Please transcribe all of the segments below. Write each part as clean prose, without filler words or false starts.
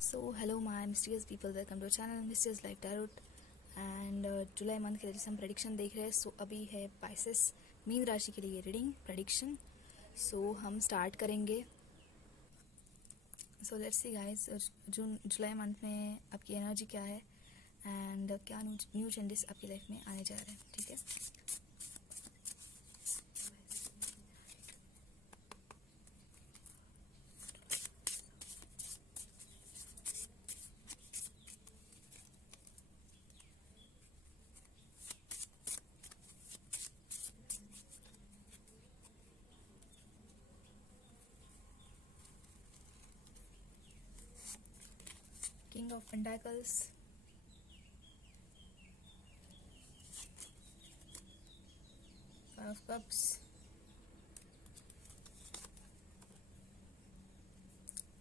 So hello my mysterious people, welcome to our channel Mysterious Life Tarot and July month के लिए जैसे हम prediction देख रहे हैं. सो अभी है पाइसेस मीन राशि के लिए रीडिंग प्रेडिक्शन. सो हम स्टार्ट करेंगे. So let's see guys, June July month में आपकी एनर्जी क्या है एंड क्या न्यू चेंजेस आपकी लाइफ में आने जा रहे हैं. ठीक है, king of pentacles, five of cups,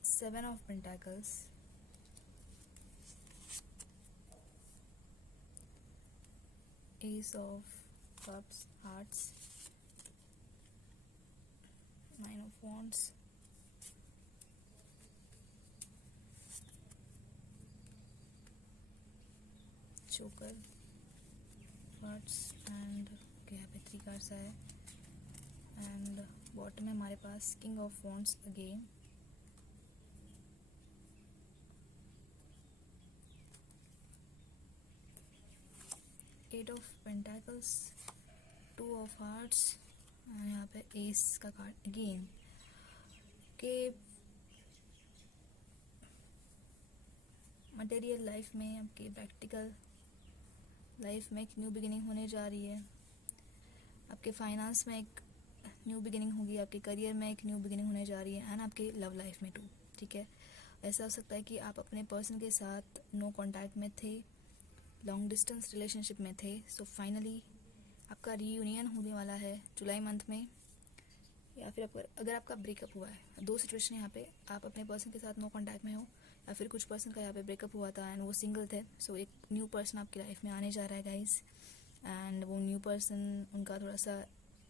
seven of pentacles, ace of cups hearts, nine of wands, चोकर कार्ड्स एंड यहाँ पे 3 कार्ड्स आए एंड बॉटम में हमारे पास king of wands again, eight of pentacles, 2 of hearts, यहाँ पे एस का कार्ड अगेन. के मटेरियल लाइफ में, आपके प्रैक्टिकल लाइफ में एक न्यू बिगिनिंग होने जा रही है. आपके फाइनेंस में एक न्यू बिगिनिंग होगी, आपके करियर में एक न्यू बिगिनिंग होने जा रही है एंड आपके लव लाइफ में टू. ठीक है, ऐसा हो सकता है कि आप अपने पर्सन के साथ नो कांटेक्ट में थे, लॉन्ग डिस्टेंस रिलेशनशिप में थे. सो फाइनली आपका रीयूनियन होने वाला है जुलाई मंथ में. या फिर अगर आपका ब्रेकअप हुआ है, 2 सिचुएशन यहाँ पे, आप अपने पर्सन के साथ नो कांटेक्ट में हो या फिर कुछ पर्सन का यहाँ पे ब्रेकअप हुआ था एंड वो सिंगल थे. सो एक न्यू पर्सन आपकी लाइफ में आने जा रहा है गाइस एंड वो न्यू पर्सन, उनका थोड़ा सा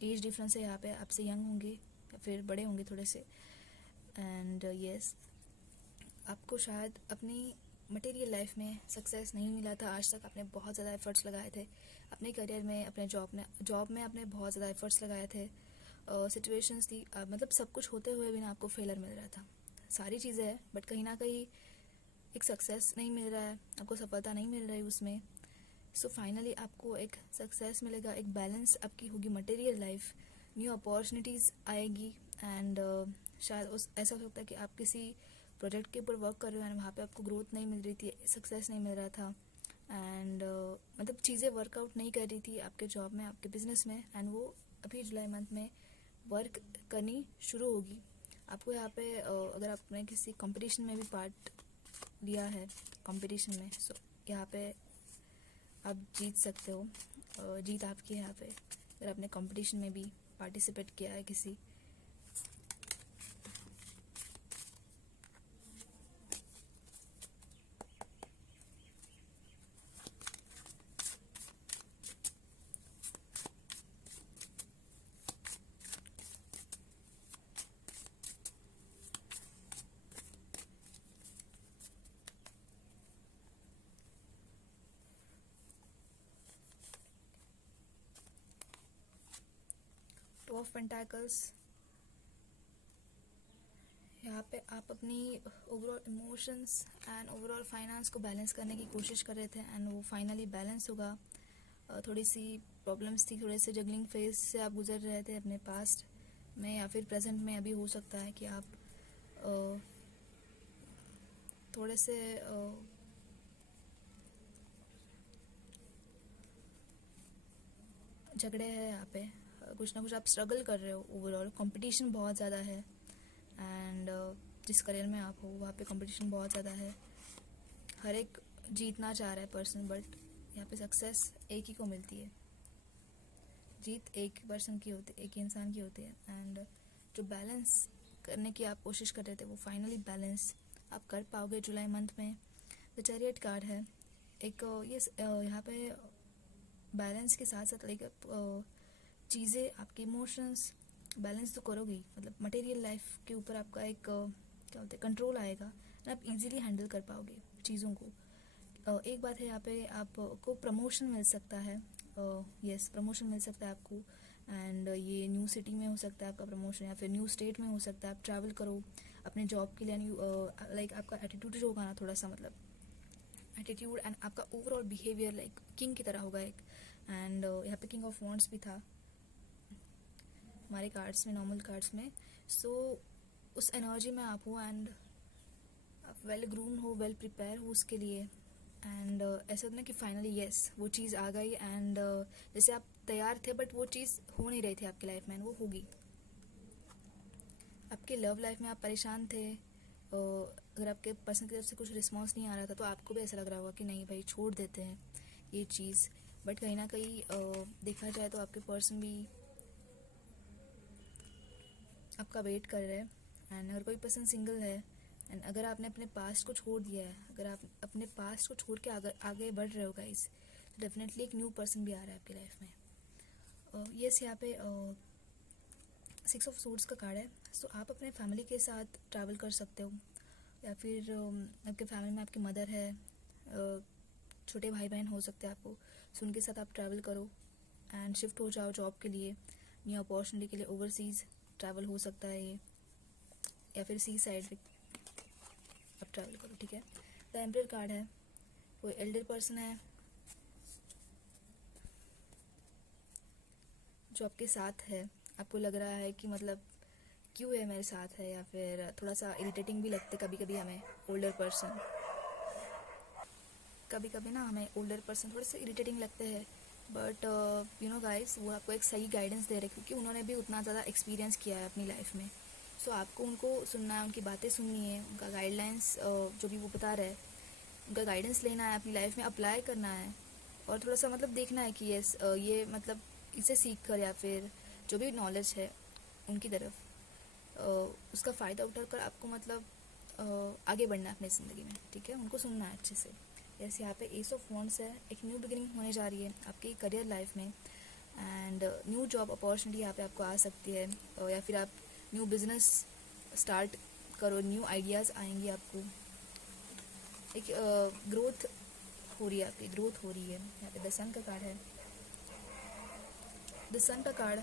एज डिफरेंस है, यहाँ पे आपसे यंग होंगे या फिर बड़े होंगे थोड़े से. एंड यस, आपको शायद अपनी मटेरियल लाइफ में सक्सेस नहीं मिला था आज तक. आपने बहुत ज़्यादा एफर्ट्स लगाए थे अपने करियर में, अपने जॉब में आपने बहुत ज़्यादा एफर्ट्स लगाए थे. सिचुएशंस थी, मतलब सब कुछ होते हुए भी ना आपको फेलर मिल रहा था. सारी चीज़ें हैं बट कहीं ना कहीं एक सक्सेस नहीं मिल रहा है, आपको सफलता नहीं मिल रही उसमें. सो फाइनली आपको एक सक्सेस मिलेगा, एक बैलेंस आपकी होगी मटेरियल लाइफ, न्यू अपॉर्चुनिटीज़ आएगी एंड शायद ऐसा हो सकता है कि आप किसी प्रोजेक्ट के ऊपर वर्क कर रहे हो एंड वहाँ पे आपको ग्रोथ नहीं मिल रही थी, सक्सेस नहीं मिल रहा था एंड मतलब चीज़ें वर्कआउट नहीं कर रही थी आपके जॉब में, आपके बिजनेस में, एंड वो अभी जुलाई मंथ में वर्क करनी शुरू होगी. आपको यहाँ पे अगर आपने किसी कंपटीशन में भी पार्ट लिया है कंपटीशन में, सो यहाँ पे आप जीत सकते हो. जीत आपकी है यहाँ पे अगर आपने कंपटीशन में भी पार्टिसिपेट किया है किसी. टू ऑफ पेंटाकल्स, यहाँ पे आप अपनी overall emotions and overall finance को बैलेंस करने की कोशिश कर रहे थे एंड वो फाइनली बैलेंस होगा. थोड़ी सी प्रॉब्लम्स थी, थोड़े से जगलिंग फेज से आप गुजर रहे थे अपने पास्ट में या फिर प्रेजेंट में. अभी हो सकता है कि आप थोड़े से झगड़े हैं यहाँ पे, कुछ ना कुछ आप स्ट्रगल कर रहे हो. ओवरऑल कंपटीशन बहुत ज़्यादा है एंड जिस करियर में आप हो वहाँ पे कंपटीशन बहुत ज़्यादा है. हर एक जीतना चाह रहा है पर्सन बट यहाँ पे सक्सेस एक ही को मिलती है. जीत एक पर्सन की होती है, एक इंसान की होती है एंड जो बैलेंस करने की आप कोशिश कर रहे थे वो फाइनली बैलेंस आप कर पाओगे जुलाई मंथ में. द चैरियट कार्ड है एक, ये यहाँ पे बैलेंस के साथ साथ लाइक चीज़ें, आपके इमोशंस बैलेंस तो करोगे ही, मतलब मटेरियल लाइफ के ऊपर आपका एक क्या बोलते हैं कंट्रोल आएगा आप इजीली हैंडल कर पाओगे चीज़ों को। एक बात है यहाँ पे, आपको प्रमोशन मिल सकता है। यस, प्रमोशन मिल सकता है आपको। एंड ये न्यू सिटी में हो सकता है आपका प्रमोशन, या फिर न्यू स्टेट में हो सकता है। आप ट्रैवल करो अपने जॉब के लिए, लाइक आपका एटीट्यूड जो होगा ना, थोड़ा सा मतलब एटीट्यूड एंड आपका ओवरऑल बिहेवियर लाइक किंग की तरह होगा एक। एंड यहाँ पे किंग ऑफ वॉन्ड्स भी था हमारे कार्ड्स में, नॉर्मल कार्ड्स में। सो उस एनर्जी में आप हो, एंड आप वेल ग्रूम हो, वेल प्रिपेयर हो उसके लिए। एंड ऐसा होता ना कि फाइनली यस वो चीज़ आ गई, एंड जैसे आप तैयार थे बट वो चीज़ हो नहीं रही थी आपकी लाइफ में, वो होगी। आपके लव लाइफ में आप परेशान थे, अगर आपके पर्सन की तरफ से कुछ रिस्पॉन्स नहीं आ रहा था तो आपको भी ऐसा लग रहा होगा कि नहीं भाई छोड़ देते हैं ये चीज़। बट कहीं ना कहीं देखा जाए तो आपके पर्सन भी आपका वेट कर रहे हैं। एंड अगर कोई पर्सन सिंगल है, एंड अगर आपने अपने पास्ट को छोड़ दिया है, अगर आप अपने पास्ट को छोड़ के आगे बढ़ रहे हो गाइस, तो डेफिनेटली एक न्यू पर्सन भी आ रहा है आपकी लाइफ में। यस, यहाँ पे 6 ऑफ सूट्स का कार्ड है। सो आप अपने फैमिली के साथ ट्रैवल कर सकते हो, या फिर आपके फैमिली में आपकी मदर है, छोटे भाई बहन हो सकते हैं आपको, सो उनके साथ आप ट्रैवल करो एंड शिफ्ट हो जाओ जॉब के लिए, न्यू अपॉर्चुनिटी के लिए। ओवरसीज़ ट्रैवल हो सकता है ये, या फिर सी साइड पे आप ट्रैवल करो, ठीक है। द एम्परर कार्ड है, कोई एल्डर पर्सन है जो आपके साथ है। आपको लग रहा है कि मतलब क्यों है मेरे साथ है, या फिर थोड़ा सा इरिटेटिंग भी लगते कभी कभी हमें ओल्डर पर्सन। कभी कभी ना हमें ओल्डर पर्सन थोड़े से इरिटेटिंग लगते हैं, बट यू नो गाइस, वो आपको एक सही गाइडेंस दे रहे हैं क्योंकि उन्होंने भी उतना ज़्यादा एक्सपीरियंस किया है अपनी लाइफ में। सो आपको उनको सुनना है, उनकी बातें सुननी है, उनका गाइडलाइंस जो भी वो बता रहे हैं उनका गाइडेंस लेना है, अपनी लाइफ में अप्लाई करना है, और थोड़ा सा मतलब देखना है कि यस ये मतलब इसे सीख कर या फिर जो भी नॉलेज है उनकी तरफ उसका फ़ायदा उठाकर आपको मतलब आगे बढ़ना है अपनी ज़िंदगी में, ठीक है। उनको सुनना है अच्छे से। जैसे यहाँ पे एस ऑफ वॉन्ड्स है, एक न्यू बिगिनिंग होने जा रही है आपकी करियर लाइफ में, एंड न्यू जॉब अपॉर्चुनिटी यहाँ पे आपको आ सकती है, या फिर आप न्यू बिजनेस स्टार्ट करो, न्यू आइडियाज़ आएंगे आपको। एक ग्रोथ हो रही है, आपकी ग्रोथ हो रही है। यहाँ पे द सन का कार्ड है। द सन का कार्ड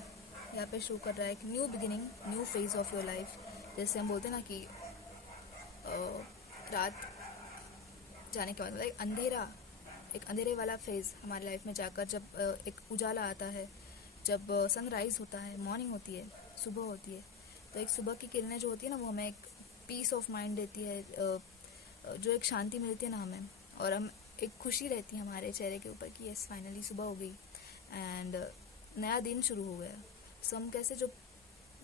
यहाँ पे शो कर रहा है एक new beginning, new phase of your life. जैसे हम बोलते हैं ना कि रात जाने के बाद मतलब अंधेरा, एक अंधेरे वाला फेज़ हमारी लाइफ में जाकर जब एक उजाला आता है, जब सनराइज़ होता है, मॉर्निंग होती है, सुबह होती है, तो एक सुबह की किरणें जो होती है ना वो हमें एक पीस ऑफ माइंड देती है, जो एक शांति मिलती है ना हमें, और हम एक खुशी रहती है हमारे चेहरे के ऊपर कि यस फाइनली सुबह हो गई एंड नया दिन शुरू हो गया। सो हम कैसे जो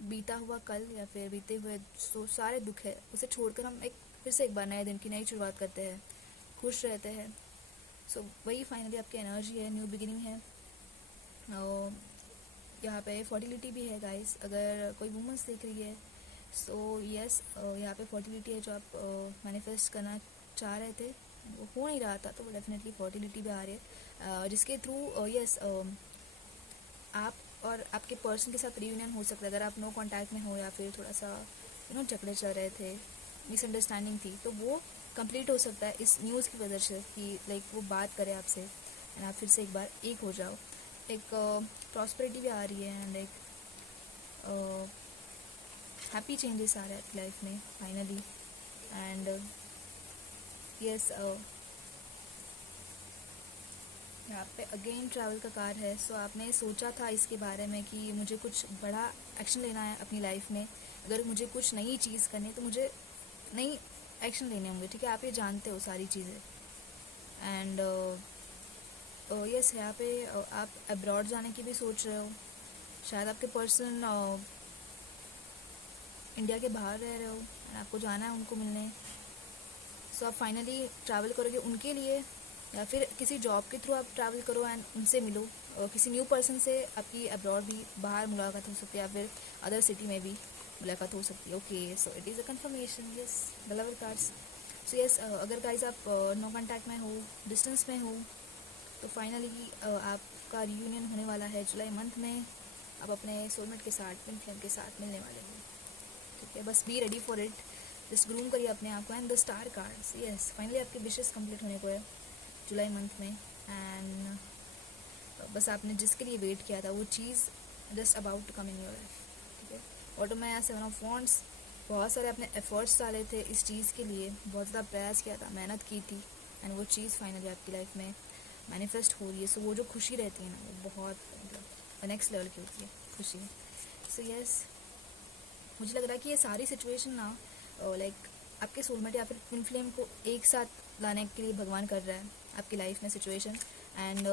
बीता हुआ कल या फिर बीते हुए जो सारे दुख है उसे छोड़कर हम एक फिर से एक बार नए दिन की नई शुरुआत करते हैं, खुश रहते हैं। सो वही फाइनली आपकी एनर्जी है, न्यू बिगिनिंग है। और यहाँ पे फर्टिलिटी भी है गाइस, अगर कोई वुमेंस देख रही है सो यस यहाँ पे फर्टिलिटी है जो आप मैनिफेस्ट करना चाह रहे थे, वो हो नहीं रहा था, तो वो डेफिनेटली फर्टिलिटी भी आ रही है, जिसके थ्रू यस आप और आपके पर्सन के साथ रियूनियन हो सकता है। अगर आप नो कांटेक्ट में हो या फिर थोड़ा सा झगड़े चल रहे थे, मिसअंडरस्टैंडिंग थी, तो वो कंप्लीट हो सकता है इस न्यूज़ की वजह से कि लाइक वो बात करे आपसे एंड आप फिर से एक बार एक हो जाओ। एक प्रॉस्पेरिटी भी आ रही है, एंड एक हैप्पी चेंजेस आ रहे हैं लाइफ में फाइनली। एंड यस यहाँ पे अगेन ट्रैवल का कार्ड है। सो आपने सोचा था इसके बारे में कि मुझे कुछ बड़ा एक्शन लेना है अपनी लाइफ में, अगर मुझे कुछ नई चीज़ करनी है तो मुझे नई एक्शन लेने होंगे, ठीक है। आप ये जानते हो सारी चीज़ें। एंड यस यहाँ पे आप अब्रॉड जाने की भी सोच रहे हो, शायद आपके पर्सन इंडिया के बाहर रह रहे हो एंड आपको जाना है उनको मिलने। सो आप फाइनली ट्रैवल करोगे उनके लिए, या फिर किसी जॉब के थ्रू आप ट्रैवल करो एंड उनसे मिलो, किसी न्यू पर्सन से आपकी अब्रॉड भी बाहर मुलाकात हो सकती है, या फिर अदर सिटी में भी मुलाकात हो सकती है। Okay, so it is a confirmation, yes the lover cards. So yes अगर गाइज आप नो कॉन्टैक्ट में हो, डिस्टेंस में हो, तो फाइनली आपका रियूनियन होने वाला है जुलाई मंथ में। आप अपने सोलमेट के साथ, ट्विन फ्लेम के साथ मिलने वाले हो, ठीक है। बस be ready for it. Just groom करिए अपने आप को। And the star cards, yes finally आपकी विशेस कंप्लीट होने को है जुलाई मंथ में। एंड बस आपने जिसके लिए वेट किया था वो चीज़ just about to come in your life, ठीक है। ऑटो में ऐसे वन ऑफ वॉन्ट्स, बहुत सारे अपने एफर्ट्स डाले थे इस चीज़ के लिए, बहुत ज़्यादा प्रयास किया था, मेहनत की थी, एंड वो चीज़ फाइनली आपकी लाइफ में मैनिफेस्ट हो रही है। सो वो जो खुशी रहती है ना, वो बहुत मतलब नेक्स्ट लेवल की होती है खुशी। सो यस, मुझे लग रहा है कि ये सारी सिचुएशन ना लाइक आपके सोलमेट या फिर ट्विन फ्लेम को एक साथ लाने के लिए भगवान कर रहा है आपकी लाइफ में सिचुएशन। एंड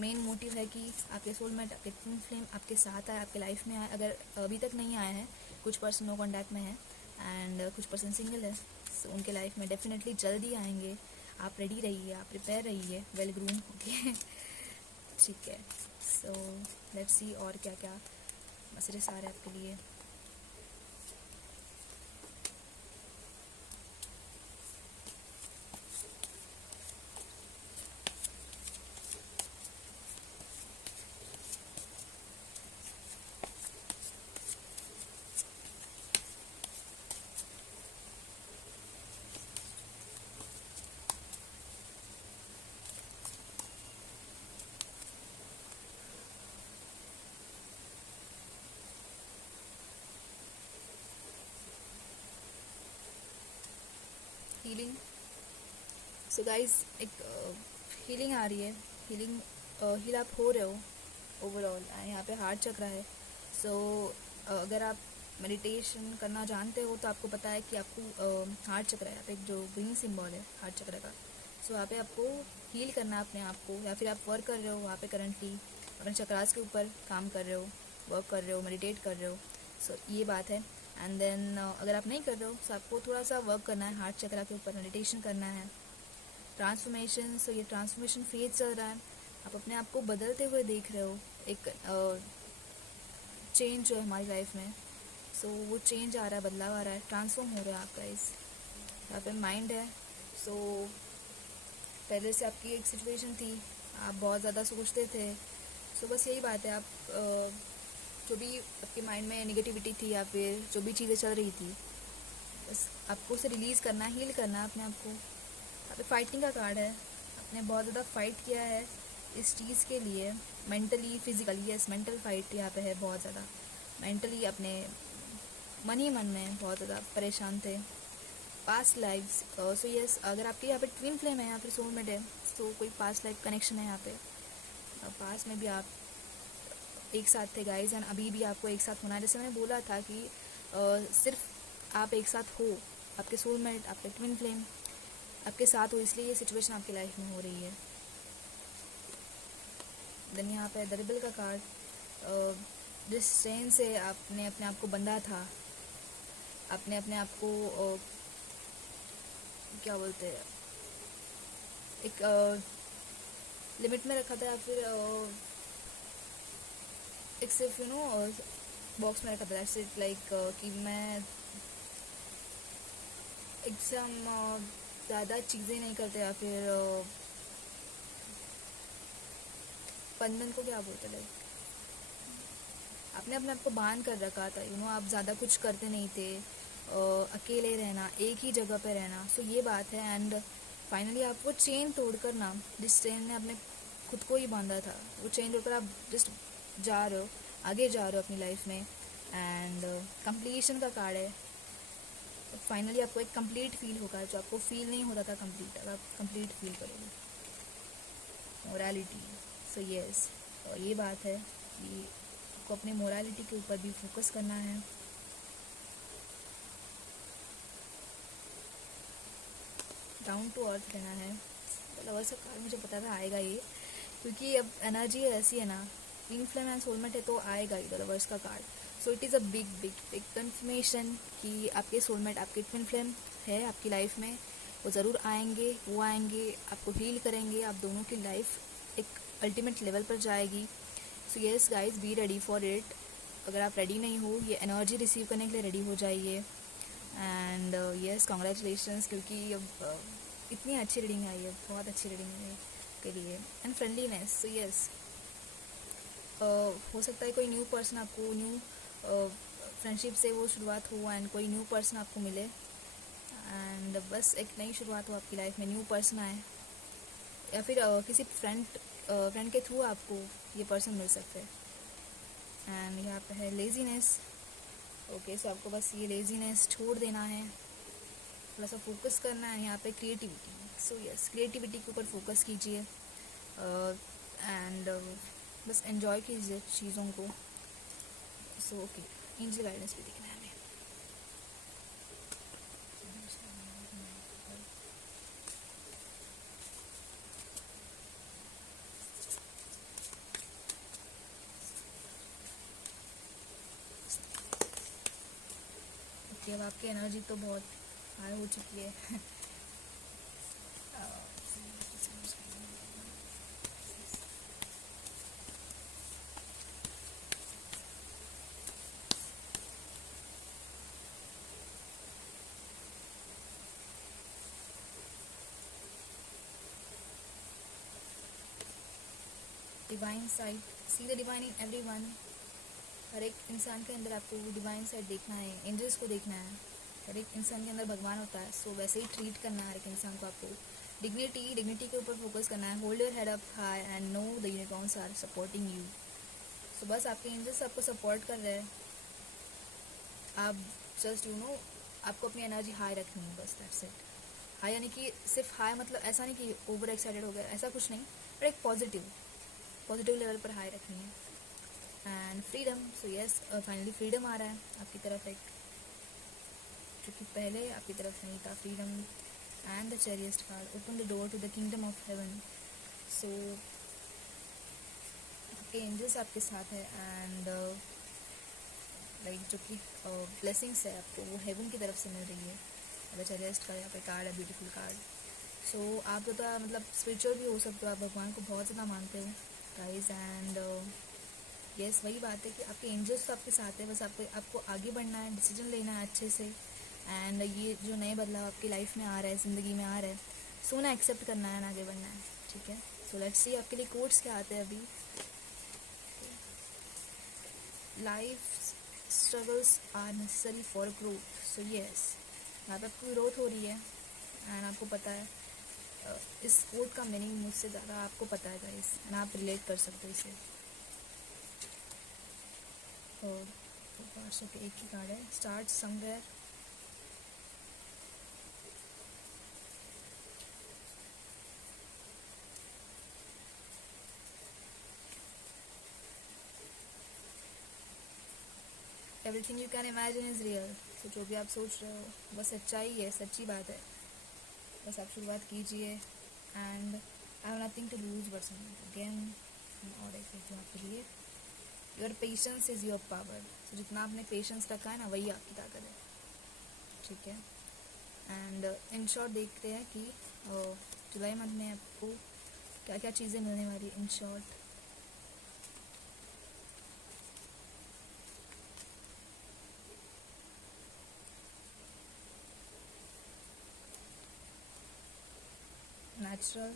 मेन मोटिव है कि आपके सोलमेट, आपके ट्विन फ्लेम आपके साथ आए, आपके लाइफ में आए। अगर अभी तक नहीं आए हैं, कुछ पर्सन नो कॉन्टैक्ट में है एंड कुछ पर्सन सिंगल है, so उनके लाइफ में डेफिनेटली जल्दी आएंगे। आप रेडी रहिए, आप प्रिपेयर रहिए, वेल ग्रूम होके ठीक है। सो लेट्स सी और क्या क्या मैसेजेस आ रहे हैं आपके लिए। हीलिंग, सो गाइज एक हीलिंग आ रही है। हीलिंग हील आप हो रहे हो ओवरऑल। यहाँ पे हार्ट चक्र है। सो अगर आप मेडिटेशन करना जानते हो तो आपको पता है कि आपको हार्ट चक्र है, यहाँ पे एक जो ग्रीन सिंबल है हार्ट चक्र का। सो यहाँ पे आपको हील करना है अपने आप को, या फिर आप वर्क कर रहे हो वहाँ पे करंटली अपने चक्रास के ऊपर काम कर रहे हो, वर्क कर रहे हो, मेडिटेट कर रहे हो। सो ये बात है। एंड देन अगर आप नहीं कर रहे हो तो आपको थोड़ा सा वर्क करना है हार्ट चक्र के ऊपर, मेडिटेशन करना है, ट्रांसफॉर्मेशन। सो ये ट्रांसफॉर्मेशन फेज चल रहा है, आप अपने आप को बदलते हुए देख रहे हो, एक चेंज जो है हमारी लाइफ में। सो वो चेंज आ रहा है, बदलाव आ रहा है, ट्रांसफॉर्म हो रहा है आपका। इस यहाँ पे माइंड है। सो पहले से आपकी एक सिचुएशन थी, आप बहुत ज़्यादा सोचते थे। सो बस यही बात है, आप जो भी आपके माइंड में नेगेटिविटी थी या फिर जो भी चीज़ें चल रही थी, बस आपको उसे रिलीज़ करना, हील करना अपने आप को। यहाँ पे फाइटिंग का कार्ड है, आपने बहुत ज़्यादा फाइट किया है इस चीज़ के लिए, mentally physically. Yes, mental fight यहाँ पे है बहुत ज़्यादा। मेंटली अपने मन ही मन में बहुत ज़्यादा परेशान थे। पास्ट लाइफ्स, सो यस, अगर आपके यहाँ पे ट्विन फ्लेम है या फिर सोलमेट है, तो कोई पास्ट लाइफ कनेक्शन है यहाँ पे। पास्ट में भी आप एक साथ थे गाइज, एंड अभी भी आपको एक साथ होना है। जैसे मैंने बोला था कि सिर्फ आप एक साथ हो, आपके सोलमेट, आपके ट्विन फ्लेम आपके साथ हो, इसलिए ये सिचुएशन आपकी लाइफ में हो रही है। देन यहाँ पे द रिबल का कार्ड, जिस चेन से आपने अपने आप को बंधा था, आपने अपने आप को क्या बोलते हैं, एक लिमिट में रखा था, या फिर एक सिर्फ बॉक्स में रखा था। दैट्स इट, लाइक कि मैं एकदम ज़्यादा चीज़ें नहीं करते, या फिर बंधन को क्या बोलते, लाइक आपने अपने आप को बांध कर रखा था। आप ज़्यादा कुछ करते नहीं थे, अकेले रहना, एक ही जगह पे रहना। सो ये बात है। एंड फाइनली आप वो चेन तोड़कर ना, जिस चेन ने आपने खुद को ही बांधा था, वो चेन तोड़कर आप जस्ट जा रहे हो, आगे जा रहे हो अपनी लाइफ में। एंड कंप्लीशन का कार्ड है। फाइनली आपको एक कंप्लीट फील होगा, जो आपको फील नहीं होता था कंप्लीट, अब आप कंप्लीट फील करोगे। मोरालिटी, सो यस, ये बात है कि आपको अपनी मोरालिटी के ऊपर भी फोकस करना है। डाउन टू अर्थ रहना है। लवर्स का कार्ड मुझे पता था आएगा ये, क्योंकि अब एनर्जी ऐसी है ना, ट्विन फ्लेम एंड सोलमेट है तो आएगा ही द लवर्स का card. So it is a big big big confirmation कि आपके सोलमेट, आपके ट्विन फ्लेम है आपकी लाइफ में, वो ज़रूर आएंगे, वो आएंगे, आपको हील करेंगे, आप दोनों की लाइफ एक अल्टीमेट लेवल पर जाएगी। So yes guys, be ready for it. अगर आप रेडी नहीं हो ये एनर्जी रिसीव करने के लिए, रेडी हो जाइए। एंड येस, कॉन्ग्रेचुलेशंस, क्योंकि अब इतनी अच्छी रीडिंग आई है, बहुत अच्छी रीडिंग है के लिए। एंड फ्रेंडलीनेस, सो येस, हो सकता है कोई न्यू पर्सन आपको, न्यू फ्रेंडशिप से वो शुरुआत हो, एंड कोई न्यू पर्सन आपको मिले एंड बस एक नई शुरुआत हो आपकी लाइफ में, न्यू पर्सन आए, या फिर किसी फ्रेंड के थ्रू आपको ये पर्सन मिल सकते हैं। एंड यहाँ पे है लेजीनेस। ओके, सो आपको बस ये लेजीनेस छोड़ देना है, थोड़ा सा फोकस करना है यहाँ पे क्रिएटिविटी। सो यस, क्रिएटिविटी के ऊपर फोकस कीजिए एंड बस एंजॉय कीजिए चीज़ों को। सो ओके, एंजल गाइडेंस भी देखना है हमें। ओके, अब आपकी एनर्जी तो बहुत हाई हो चुकी है। Divine side, see the divine in everyone. हर एक इंसान के अंदर आपको वो डिवाइन साइड देखना है, एंजल्स को देखना है। हर एक इंसान के अंदर भगवान होता है, सो वैसे ही ट्रीट करना है हर एक इंसान को। आपको डिग्निटी के ऊपर फोकस करना है। Hold your head up high and know the unicorns are supporting you. So बस आपके एंजल्स आपको सपोर्ट कर रहे हैं। आप जस्ट आपको अपनी एनर्जी हाई रखनी है, बस दैट्स इट। हाई यानी कि सिर्फ हाई मतलब ऐसा नहीं कि ओवर एक्साइटेड हो गया, ऐसा कुछ नहीं, पर एक पॉजिटिव लेवल पर हाई रखनी है। And freedom, so yes, finally freedom आ रहा है आपकी तरफ, एक जो कि पहले आपकी तरफ नहीं था। Freedom and the cheeriest card, open the door to the kingdom of heaven. So आपके एंजल्स आपके साथ है एंड लाइक जो कि ब्लेसिंग्स है आपको वो हेवन की तरफ से मिल रही है। द चेरियस्ट का यहाँ पे कार्ड है, ब्यूटीफुल कार्ड। सो आप तो मतलब स्पिरिचुअल भी हो सकते हो, आप भगवान को बहुत ज़्यादा मानते हो गाइज। एंड यस, वही बात है कि आपके एंजल्स तो आपके साथ है, बस आपको आगे बढ़ना है, डिसीजन लेना है अच्छे से। एंड ये जो नए बदलाव आपकी लाइफ में आ रहा है, ज़िंदगी में आ रहा है, सो उन्हें एक्सेप्ट करना है, आगे बढ़ना है, ठीक है। सो लेट्स सी आपके लिए कोट्स क्या आते हैं अभी। Life struggles are necessary for growth. So yes, यहाँ पे आपकी ग्रोथ हो रही है एंड आपको पता है इस कोट का मीनिंग मुझसे ज़्यादा आपको पता है गाइस, एंड आप रिलेट कर सकते हो इसे। और पार्ट्स के एक ही कार्ड है, start somewhere. Everything you can imagine is real. तो जो भी आप सोच रहे हो बस सच्चाई है, सच्ची बात है, बस आप शुरुआत कीजिए। And I have nothing to lose but again और एक देती हूँ आपके लिए, your patience is your power. तो जितना आपने पेशेंस रखा है ना, वही आपकी ताकत है, ठीक है। एंड इन शॉर्ट देखते हैं कि जुलाई मंथ में आपको क्या क्या चीज़ें मिलने वाली है इन शॉर्ट। नेचुरल,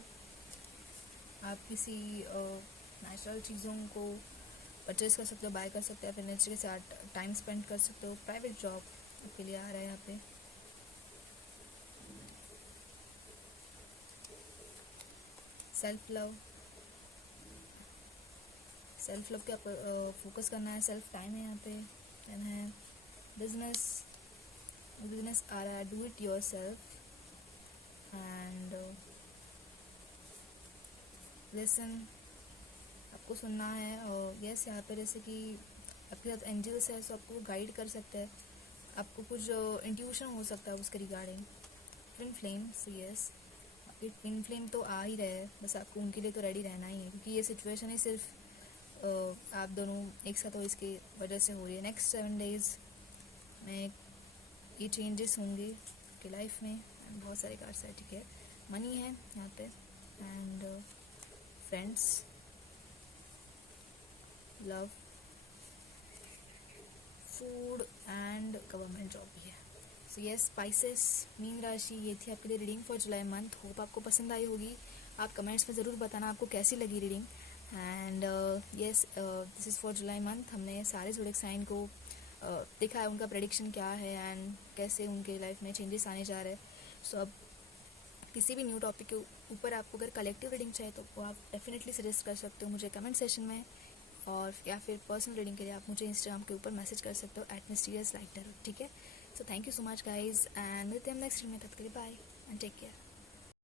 आप किसी नेचुरल चीज़ों को परचेज कर सकते हो, बाय कर सकते हो, फिर नेचर के साथ टाइम स्पेंड कर सकते हो। प्राइवेट जॉब आपके लिए आ रहा है यहाँ पे। सेल्फ लव के ऊपर फोकस करना है, सेल्फ टाइम है यहाँ पे। देन है बिजनेस आ रहा है, do it your self. And listen, आपको सुनना है। और यस, यहाँ पे जैसे कि आपके साथ एंजल्स है, सो आपको गाइड कर सकते हैं, आपको कुछ इंट्यूशन हो सकता है उसके regarding. Twin flame, so yes, आपके ट्विन फ्लेम तो आ ही रहे हैं, बस आपको उनके लिए तो रेडी रहना ही है, क्योंकि ये सिचुएशन ही सिर्फ आप दोनों एक साथ हो इसकी वजह से हो रही है। नेक्स्ट 7 days में ये चेंजेस होंगे आपकी लाइफ में। बहुत सारे कार्ड्स है, ठीक है। मनी है यहाँ पे and friends, love, food and government job भी है। सो यस स्पाइसेस, मीन राशि, ये थी आपके लिए reading for July month. Hope आपको पसंद आई होगी। आप कमेंट्स में ज़रूर बताना आपको कैसी लगी reading. And yes, this is for July month. हमने सारे ज़ोडिएक साइन को देखा है उनका प्रेडिक्शन क्या है एंड कैसे उनके लाइफ में चेंजेस आने जा रहे हैं. सो अब किसी भी न्यू टॉपिक के ऊपर आपको अगर कलेक्टिव रीडिंग चाहिए तो वो आप डेफिनेटली सजेस्ट कर सकते हो मुझे कमेंट सेशन में, और या फिर पर्सनल रीडिंग के लिए आप मुझे इंस्टाग्राम के ऊपर मैसेज कर सकते हो @mysterious light tarot. ठीक है. So thank you so much guys and मिलते हैं नेक्स्ट रीडिंग में. तब तक के लिए बाय एंड टेक केयर.